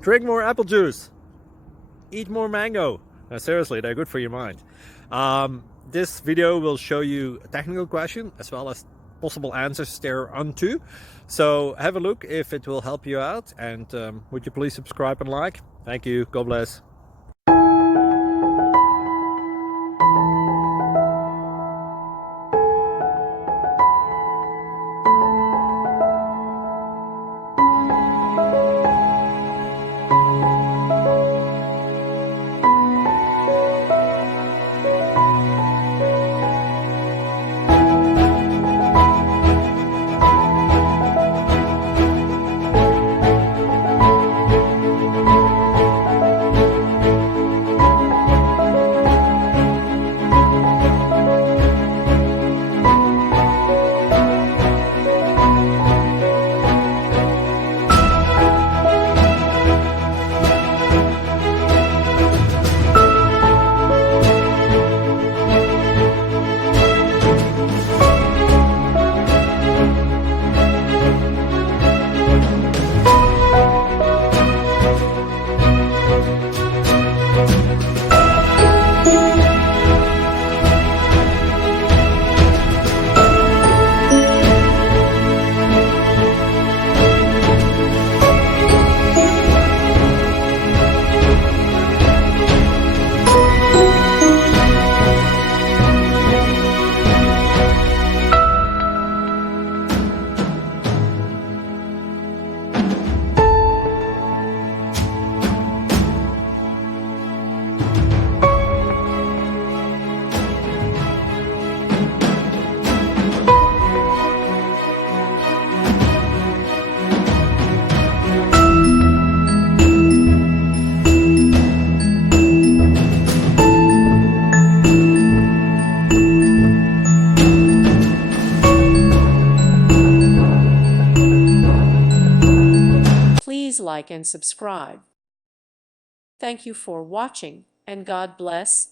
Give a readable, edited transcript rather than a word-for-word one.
Drink more apple juice. Eat more mango. Seriously, they're good for your mind. This video will show you a technical question as well as possible answers thereunto. So have a look if it will help you out, and would you please subscribe and like? Thank you. God bless. Please like and subscribe. Thank you for watching, and God bless.